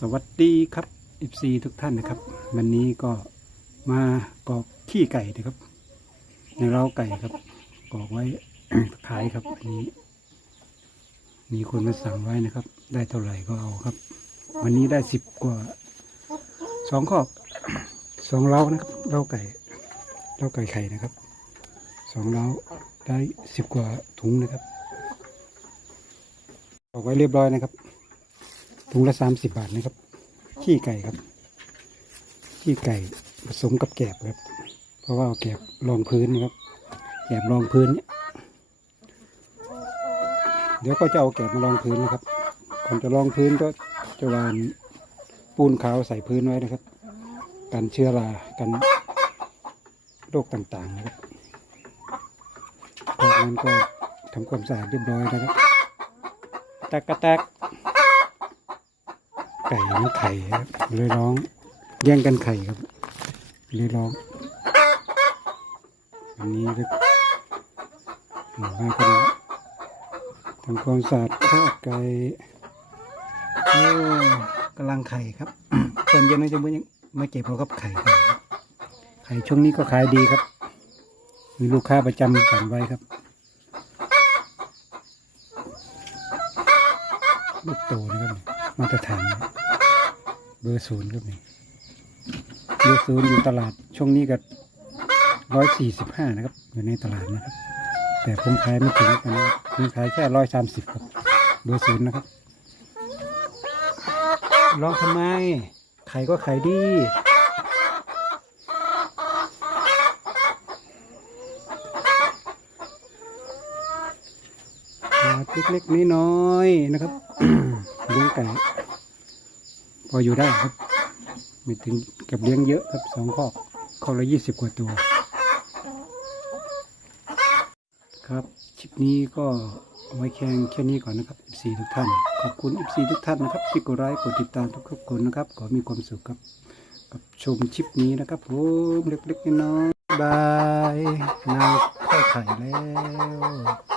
สวัสดีครับ FC ทุกท่านนะครับ วันนี้ก็มากอกขี้ไก่นะครับ ในเล้าไก่ครับกอกไว้ ขายครับนนี้ มีคนมาสั่งไว้นะครับ ได้เท่าไหร่ก็เอาครับ วันนี้ได้สิบกว่าสองครอบสองเล้านะครับเล้าไก่เล้าไก่ไข่นะครับสองเล้าได้สิบกว่าถุงนะครับออกไว้เรียบร้อยนะครับ ถุงละสามสิบบาทนะครับ ขี้ไก่ครับ ขี้ไก่ผสมกับแกบครับ เพราะว่าเอาแกบรองพื้นนะครับ แกบรองพื้นเนี่ยเดี๋ยวก็จะเอาแกบมารองพื้นนะครับ ก่อนจะรองพื้นก็จะวานปูนขาวใส่พื้นไว้นะครับ กันเชื้อรากันโรคต่างๆนะครับจากนั้นก็ทำความสะอาดเรียบร้อยนะครับแตกกระแตก ไก่นี่ไข่ครับเลยร้อง แย่งกันไข่ครับเลยร้อง อันนี้ก็หมู่บ้านก็ทำความสะอาดข้าไก่โอ้กำลังไข่ครับตอนเย็นน่าจะไม่ยังไม่เก็บเพราะครับไขไข่ไข่ช่วงนี้ก็ขายดีครับ มีลูกค้าประจำสั่งไว้ครับลูกโตนะครับ มาตรฐาน เบอร์ศูนย์ครับนี่เบอร์ศูนย์อยู่ตลาดช่วงนี้ก็ร้อยสี่สิบห้านะครับ อยู่ในตลาดนะครับ แต่ผมขายไม่ถึงกันนะผมขายแค่ร้อยสามสิบครับ เบอร์ศูนย์นะครับลองทำไมไข่ก็ขายดีเล็กๆน้อยๆนะครับ เลี้ยงไก่พออยู่ได้ครับไม่ถึงกับเลี้ยงเยอะครับสองคอกคอกละยี่สิบกว่าตัว ครับคลิปนี้ก็ไว้แค่แค่นี้ก่อนนะครับ FC ทุกท่าน ขอบคุณ FC ทุกท่านนะครับ ที่กดไลค์กดติดตามทุกๆคนนะครับ ขอมีความสุขกับ กับชมคลิปนี้นะครับผมเล็กๆน้อยๆบายนาวเข้าไข่แล้ว